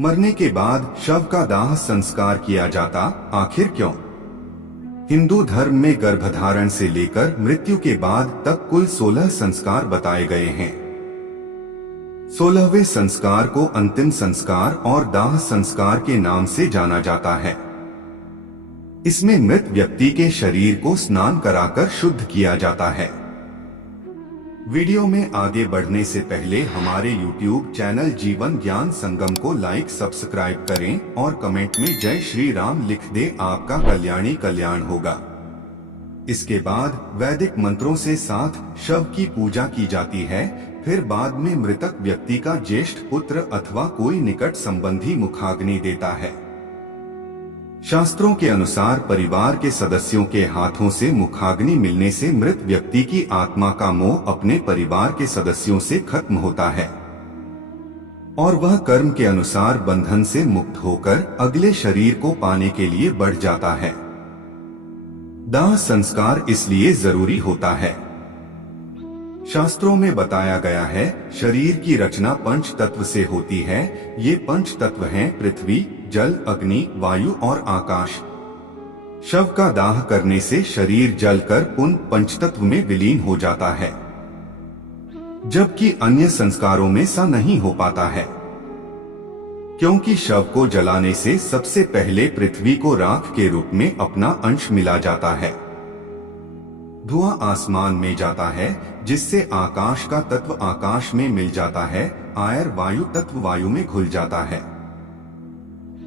मरने के बाद शव का दाह संस्कार किया जाता, आखिर क्यों? हिंदू धर्म में गर्भधारण से लेकर मृत्यु के बाद तक कुल 16 संस्कार बताए गए हैं। 16वें संस्कार को अंतिम संस्कार और दाह संस्कार के नाम से जाना जाता है। इसमें मृत व्यक्ति के शरीर को स्नान कराकर शुद्ध किया जाता है। वीडियो में आगे बढ़ने से पहले हमारे YouTube चैनल जीवन ज्ञान संगम को लाइक सब्सक्राइब करें और कमेंट में जय श्री राम लिख दे, आपका कल्याणी कल्याण होगा। इसके बाद वैदिक मंत्रों से साथ शव की पूजा की जाती है। फिर बाद में मृतक व्यक्ति का ज्येष्ठ पुत्र अथवा कोई निकट संबंधी मुखाग्नि देता है। शास्त्रों के अनुसार परिवार के सदस्यों के हाथों से मुखाग्नि मिलने से मृत व्यक्ति की आत्मा का मोह अपने परिवार के सदस्यों से खत्म होता है और वह कर्म के अनुसार बंधन से मुक्त होकर अगले शरीर को पाने के लिए बढ़ जाता है। दाह संस्कार इसलिए जरूरी होता है। शास्त्रों में बताया गया है, शरीर की रचना पंच तत्व से होती है। ये पंच तत्व हैं पृथ्वी, जल, अग्नि, वायु और आकाश। शव का दाह करने से शरीर जलकर उन पंचतत्व में विलीन हो जाता है, जबकि अन्य संस्कारों में सा नहीं हो पाता है, क्योंकि शव को जलाने से सबसे पहले पृथ्वी को राख के रूप में अपना अंश मिला जाता है। धुआं आसमान में जाता है, जिससे आकाश का तत्व आकाश में मिल जाता है। आयर वायु तत्व वायु में घुल जाता है।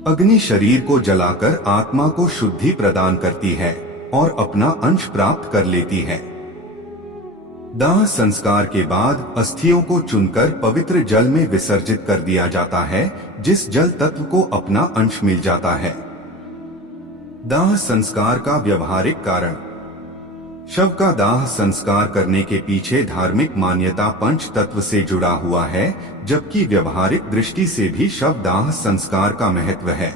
अग्नि शरीर को जलाकर आत्मा को शुद्धि प्रदान करती है और अपना अंश प्राप्त कर लेती है। दाह संस्कार के बाद अस्थियों को चुनकर पवित्र जल में विसर्जित कर दिया जाता है, जिस जल तत्व को अपना अंश मिल जाता है। दाह संस्कार का व्यवहारिक कारण। शव का दाह संस्कार करने के पीछे धार्मिक मान्यता पंच तत्व से जुड़ा हुआ है, जबकि व्यवहारिक दृष्टि से भी शव दाह संस्कार का महत्व है।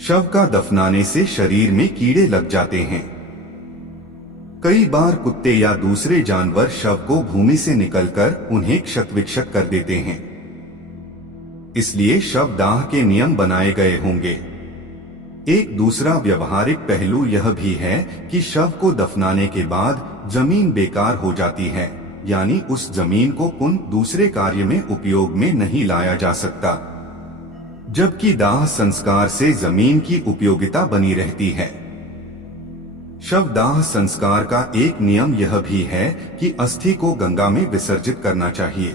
शव का दफनाने से शरीर में कीड़े लग जाते हैं। कई बार कुत्ते या दूसरे जानवर शव को भूमि से निकलकर उन्हें क्षत-विक्षत कर देते हैं। इसलिए शव दाह के नियम बनाए गए होंगे। एक दूसरा व्यवहारिक पहलू यह भी है कि शव को दफनाने के बाद जमीन बेकार हो जाती है, यानी उस जमीन को पुनः दूसरे कार्य में उपयोग में नहीं लाया जा सकता, जबकि दाह संस्कार से जमीन की उपयोगिता बनी रहती है। शव दाह संस्कार का एक नियम यह भी है कि अस्थि को गंगा में विसर्जित करना चाहिए।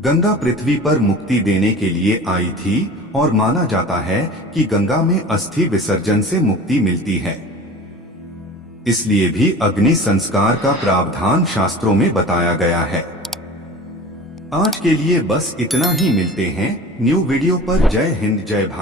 गंगा पृथ्वी पर मुक्ति देने के लिए आई थी और माना जाता है कि गंगा में अस्थि विसर्जन से मुक्ति मिलती है। इसलिए भी अग्नि संस्कार का प्रावधान शास्त्रों में बताया गया है। आज के लिए बस इतना ही। मिलते हैं न्यू वीडियो पर। जय हिंद, जय भारत।